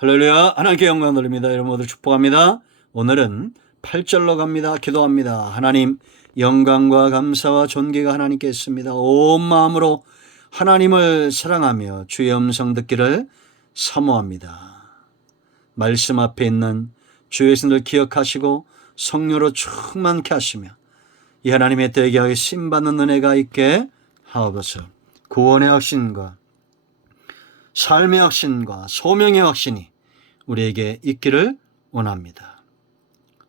할렐루야. 하나님께 영광 돌립니다. 여러분 모두 축복합니다. 오늘은 8절로 갑니다. 기도합니다. 하나님, 영광과 감사와 존귀가 하나님께 있습니다. 온 마음으로 하나님을 사랑하며 주의 음성 듣기를 사모합니다. 말씀 앞에 있는 주의 신을 기억하시고 성령으로 충만케 하시며 이 하나님의 대기하게 쓰임받는 은혜가 있게 하옵소서. 구원의 확신과 삶의 확신과 소명의 확신이 우리에게 있기를 원합니다.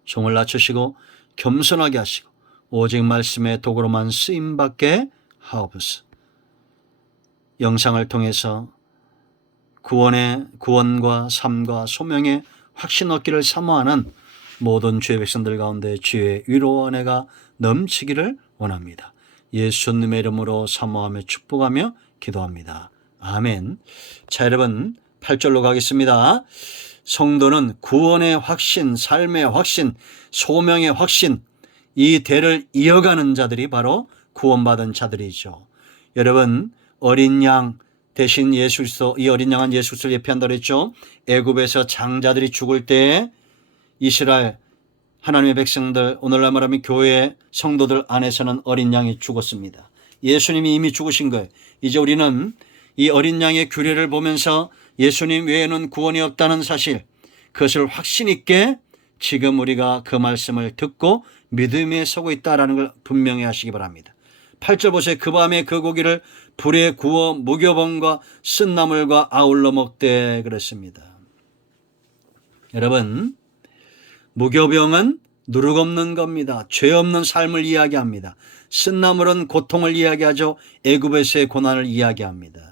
종을 낮추시고 겸손하게 하시고 오직 말씀의 도구로만 쓰임받게 하옵소서. 영상을 통해서 구원과 삶과 소명의 확신 얻기를 사모하는 모든 주의 백성들 가운데 주의 위로와 은혜가 넘치기를 원합니다. 예수님의 이름으로 사모하며 축복하며 기도합니다. 아멘. 자, 여러분 8절로 가겠습니다. 성도는 구원의 확신, 삶의 확신, 소명의 확신, 이 대를 이어가는 자들이 바로 구원받은 자들이죠. 여러분, 어린 양 대신 예수 그리스도, 이 어린 양은 예수 그리스도를 예표한다고 했죠. 애굽에서 장자들이 죽을 때 이스라엘 하나님의 백성들, 오늘날 말하면 교회 성도들 안에서는 어린 양이 죽었습니다. 예수님이 이미 죽으신 거예요. 이제 우리는 이 어린 양의 규례를 보면서 예수님 외에는 구원이 없다는 사실, 그것을 확신 있게 지금 우리가 그 말씀을 듣고 믿음에 서고 있다는 걸 분명히 하시기 바랍니다. 8절 보세요. 그 밤에 그 고기를 불에 구워 무교병과 쓴나물과 아울러 먹되 그랬습니다. 여러분, 무교병은 누룩 없는 겁니다. 죄 없는 삶을 이야기합니다. 쓴나물은 고통을 이야기하죠. 애굽에서의 고난을 이야기합니다.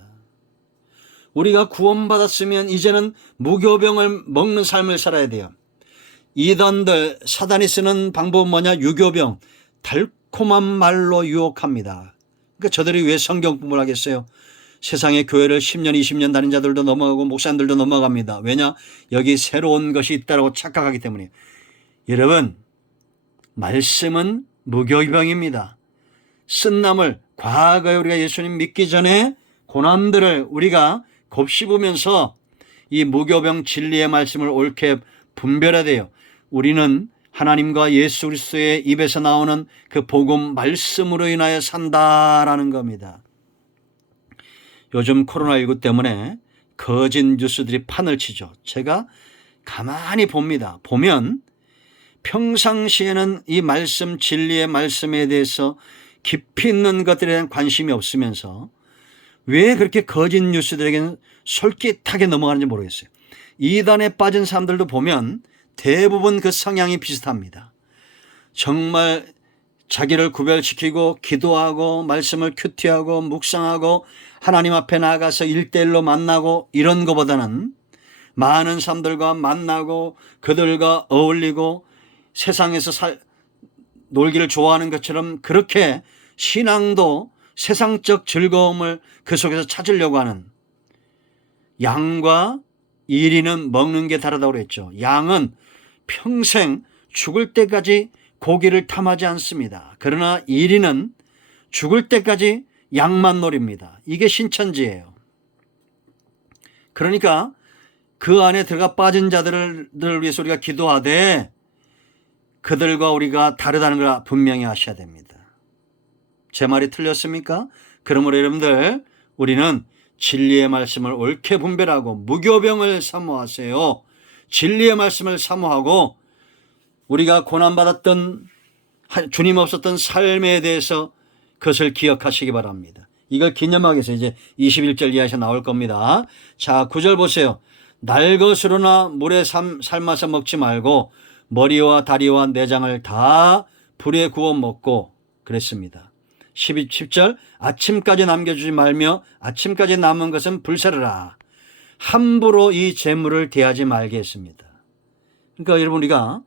우리가 구원받았으면 이제는 무교병을 먹는 삶을 살아야 돼요. 이단들, 사단이 쓰는 방법은 뭐냐? 유교병, 달콤한 말로 유혹합니다. 그러니까 저들이 왜 성경 공부를 하겠어요? 세상에 교회를 10년, 20년 다닌 자들도 넘어가고 목사님들도 넘어갑니다. 왜냐? 여기 새로운 것이 있다고 착각하기 때문에. 여러분, 말씀은 무교병입니다. 쓴나물, 과거에 우리가 예수님 믿기 전에 고난들을 우리가 곱씹으면서 이 무교병 진리의 말씀을 옳게 분별해야 돼요. 우리는 하나님과 예수 그리스도의 입에서 나오는 그 복음 말씀으로 인하여 산다라는 겁니다. 요즘 코로나19 때문에 거짓 뉴스들이 판을 치죠. 제가 가만히 봅니다. 보면 평상시에는 이 말씀, 진리의 말씀에 대해서 깊이 있는 것들에 대한 관심이 없으면서 왜 그렇게 거짓 뉴스들에게는 솔깃하게 넘어가는지 모르겠어요. 이단에 빠진 사람들도 보면 대부분 그 성향이 비슷합니다. 정말 자기를 구별시키고 기도하고 말씀을 큐티하고 묵상하고 하나님 앞에 나가서 1:1로 만나고 이런 것보다는 많은 사람들과 만나고 그들과 어울리고 세상에서 놀기를 좋아하는 것처럼 그렇게 신앙도 세상적 즐거움을 그 속에서 찾으려고 하는, 양과 이리는 먹는 게 다르다고 그랬죠. 양은 평생 죽을 때까지 고기를 탐하지 않습니다. 그러나 이리는 죽을 때까지 양만 노립니다. 이게 신천지예요. 그러니까 그 안에 들어가 빠진 자들을 위해서 우리가 기도하되 그들과 우리가 다르다는 걸 분명히 아셔야 됩니다. 제 말이 틀렸습니까? 그러므로 여러분들, 우리는 진리의 말씀을 옳게 분별하고 무교병을 사모하세요. 진리의 말씀을 사모하고 우리가 고난받았던 주님 없었던 삶에 대해서 그것을 기억하시기 바랍니다. 이걸 기념하기 위해서 이제 21절 이하에서 나올 겁니다. 자, 9절 보세요. 날 것으로나 물에 삶아서 먹지 말고 머리와 다리와 내장을 다 불에 구워 먹고 그랬습니다. 10절 아침까지 남겨주지 말며 아침까지 남은 것은 불사르라. 함부로 이 재물을 대하지 말게 했습니다. 그러니까 여러분, 우리가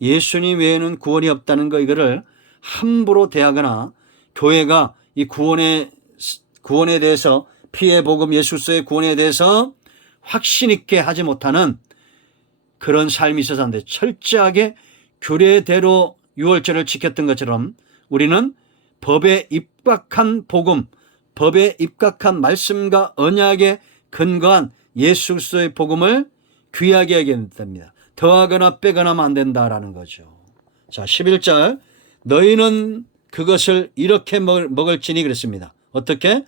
예수님 외에는 구원이 없다는 거, 이거를 함부로 대하거나 교회가 이 구원에 대해서, 피의 복음 예수 그리스도의 구원에 대해서 확신 있게 하지 못하는 그런 삶이 있어서 안 돼. 철저하게 규례대로 유월절을 지켰던 것처럼 우리는 법에 입각한 복음, 법에 입각한 말씀과 언약에 근거한 예수 그리스도의 복음을 귀하게 여겨야 됩니다. 더하거나 빼거나 하면 안 된다라는 거죠. 자, 11절 너희는 그것을 이렇게 먹을지니 그랬습니다. 어떻게?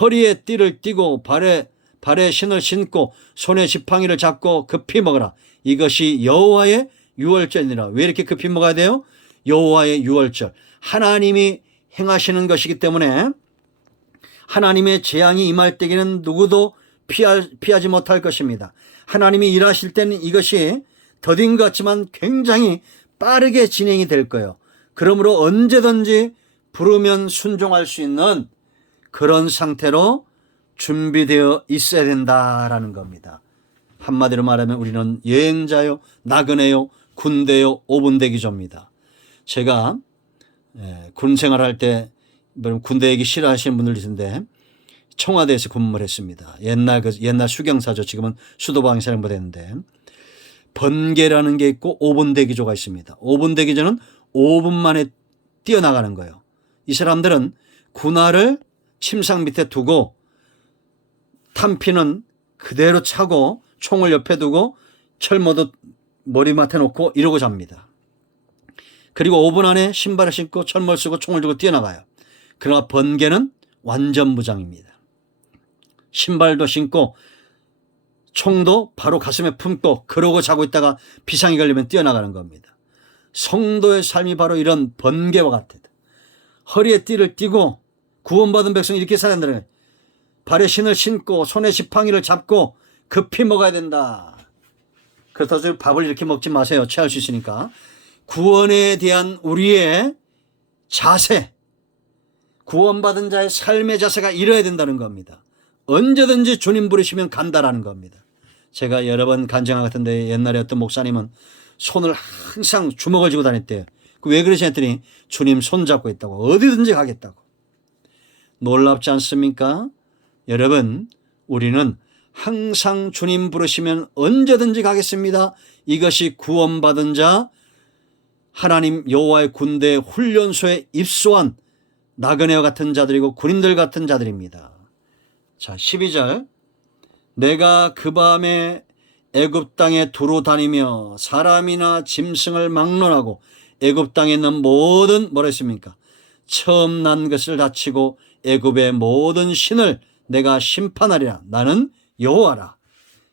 허리에 띠를 띠고 발에 신을 신고 손에 지팡이를 잡고 급히 먹어라. 이것이 여호와의 유월절이니라. 왜 이렇게 급히 먹어야 돼요? 여호와의 유월절. 하나님이 행하시는 것이기 때문에 하나님의 재앙이 임할 때에는 누구도 피하지 못할 것입니다. 하나님이 일하실 때는 이것이 더딘 것 같지만 굉장히 빠르게 진행이 될 거예요. 그러므로 언제든지 부르면 순종할 수 있는 그런 상태로 준비되어 있어야 된다라는 겁니다. 한마디로 말하면 우리는 여행자요, 나그네요, 군대요, 5분 대기조입니다. 제가 군 생활할 때 군대 얘기 싫어하시는 분들 있는데 청와대에서 근무를 했습니다. 옛날 수경사죠. 지금은 수도방위사령부 됐는데 번개라는 게 있고 5분 대기조가 있습니다. 5분 대기조는 5분 만에 뛰어나가는 거예요. 이 사람들은 군화를 침상 밑에 두고 탄피는 그대로 차고 총을 옆에 두고 철모도 머리맡에 놓고 이러고 잡니다. 그리고 5분 안에 신발을 신고 철모를 쓰고 총을 들고 뛰어나가요. 그러나 번개는 완전 무장입니다. 신발도 신고 총도 바로 가슴에 품고 그러고 자고 있다가 비상이 걸리면 뛰어나가는 겁니다. 성도의 삶이 바로 이런 번개와 같아요. 허리에 띠를 띠고 구원받은 백성이 이렇게 살아야 된다는 거예요. 발에 신을 신고 손에 지팡이를 잡고 급히 먹어야 된다. 그렇다고 밥을 이렇게 먹지 마세요. 체할 수 있으니까. 구원에 대한 우리의 자세, 구원받은 자의 삶의 자세가 이뤄야 된다는 겁니다. 언제든지 주님 부르시면 간다라는 겁니다. 제가 여러 번 간증한 것 같은데 옛날에 어떤 목사님은 손을 항상 주먹을 쥐고 다녔대요. 왜 그러시 했더니 주님 손 잡고 있다고, 어디든지 가겠다고. 놀랍지 않습니까? 여러분, 우리는 항상 주님 부르시면 언제든지 가겠습니다. 이것이 구원받은 자, 하나님 여호와의 군대 훈련소에 입소한 나그네와 같은 자들이고 군인들 같은 자들입니다. 자, 12절 내가 그 밤에 애굽 땅에 두루 다니며 사람이나 짐승을 막론하고 애굽 땅에 있는 모든 뭐라 했습니까? 처음 난 것을 다치고 애굽의 모든 신을 내가 심판하리라. 나는 여호와라.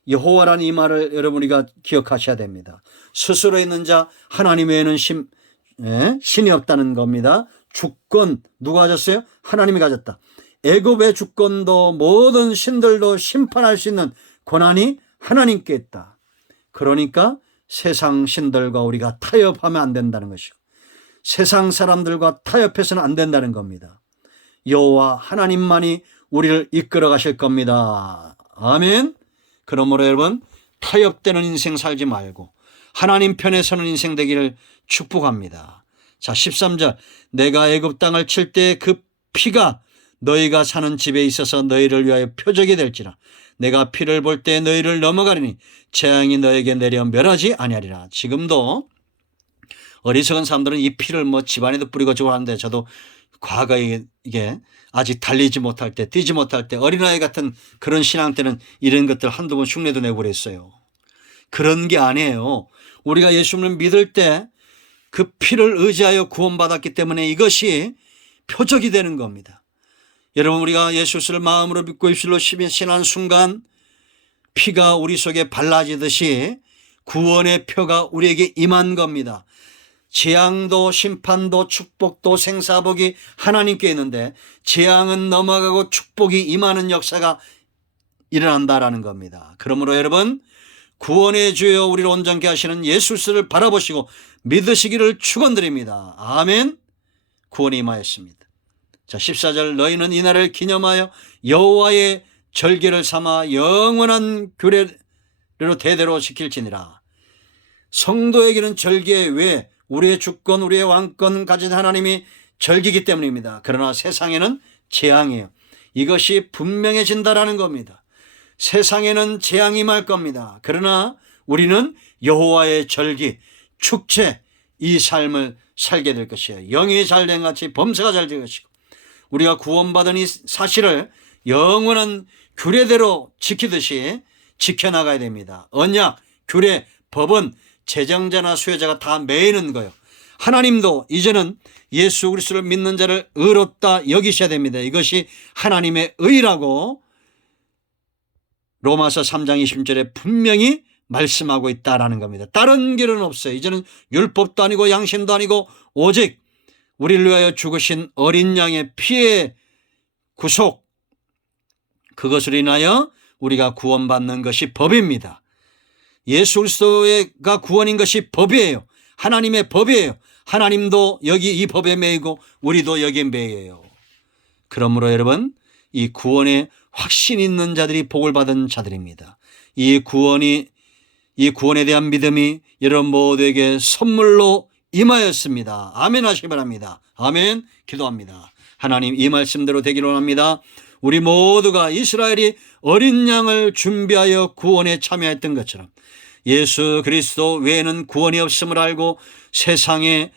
여호와라는 이 말을 여러분 우리가 기억하셔야 됩니다. 스스로 있는 자 하나님 외에는 신이 없다는 겁니다. 주권 누가 가졌어요? 하나님이 가졌다. 애굽의 주권도 모든 신들도 심판할 수 있는 권한이 하나님께 있다. 그러니까 세상 신들과 우리가 타협하면 안 된다는 것이고 세상 사람들과 타협해서는 안 된다는 겁니다. 여호와 하나님만이 우리를 이끌어 가실 겁니다. 아멘. 그러므로 여러분 타협되는 인생 살지 말고 하나님 편에 서는 인생 되기를 축복합니다. 자, 13절 내가 애굽 땅을 칠 때 그 피가 너희가 사는 집에 있어서 너희를 위하여 표적이 될지라. 내가 피를 볼 때 너희를 넘어가리니 재앙이 너에게 내려 멸하지 아니하리라. 지금도 어리석은 사람들은 이 피를 집안에도 뿌리고 저고 하는데 저도 과거에 이게 아직 달리지 못할 때 뛰지 못할 때 어린아이 같은 그런 신앙 때는 이런 것들 한두 번 흉내도 내고 그랬어요. 그런 게 아니에요. 우리가 예수님을 믿을 때 그 피를 의지하여 구원받았기 때문에 이것이 표적이 되는 겁니다. 여러분 우리가 예수를 마음으로 믿고 입술로 신한 순간 피가 우리 속에 발라지듯이 구원의 표가 우리에게 임한 겁니다. 재앙도 심판도 축복도 생사복이 하나님께 있는데 재앙은 넘어가고 축복이 임하는 역사가 일어난다라는 겁니다. 그러므로 여러분 구원의 주여 우리를 온전케 하시는 예수를 바라보시고 믿으시기를 축원드립니다. 아멘. 구원이 임하였습니다. 자, 14절 너희는 이날을 기념하여 여호와의 절기를 삼아 영원한 규례로 대대로 지킬지니라. 성도에게는 절기에 왜 우리의 주권 우리의 왕권 가진 하나님이 절기이기 때문입니다. 그러나 세상에는 재앙이에요. 이것이 분명해진다라는 겁니다. 세상에는 재앙이 임할 겁니다. 그러나 우리는 여호와의 절기, 축제 이 삶을 살게 될 것이에요. 영이 잘된 같이 범사가 잘 될 것이고 우리가 구원받은 이 사실을 영원한 규례대로 지키듯이 지켜나가야 됩니다. 언약, 규례, 법은 제정자나 수혜자가 다 매이는 거예요. 하나님도 이제는 예수 그리스도를 믿는 자를 의롭다 여기셔야 됩니다. 이것이 하나님의 의라고 로마서 3장 20절에 분명히 말씀하고 있다라는 겁니다. 다른 길은 없어요. 이제는 율법도 아니고 양심도 아니고 오직 우리를 위하여 죽으신 어린 양의 피의 구속, 그것을 인하여 우리가 구원받는 것이 법입니다. 예수 그리스도가 구원인 것이 법이에요. 하나님의 법이에요. 하나님도 여기 이 법에 매이고 우리도 여기에 매여요. 그러므로 여러분, 이 구원에 확신 있는 자들이 복을 받은 자들입니다. 이 구원에 대한 믿음이 여러분 모두에게 선물로 임하였습니다. 아멘 하시기 바랍니다. 아멘. 기도합니다. 하나님, 이 말씀대로 되기를 원합니다. 우리 모두가 이스라엘이 어린 양을 준비하여 구원에 참여했던 것처럼 예수 그리스도 외에는 구원이 없음을 알고 세상에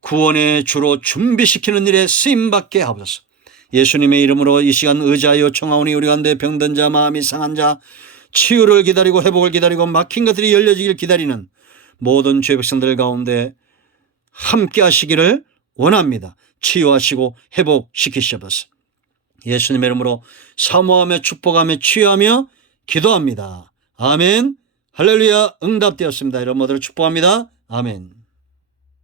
구원의 주로 준비시키는 일에 쓰임받게 하옵소서. 예수님의 이름으로 이 시간 의지하여 요청하오니 우리 가운데 병든 자, 마음이 상한 자, 치유를 기다리고 회복을 기다리고 막힌 것들이 열려지길 기다리는 모든 죄 백성들 가운데 함께 하시기를 원합니다. 치유하시고 회복시키시옵소서. 예수님의 이름으로 사모하며 축복하며 치유하며 기도합니다. 아멘. 할렐루야. 응답되었습니다. 여러분 모두를 축복합니다. 아멘.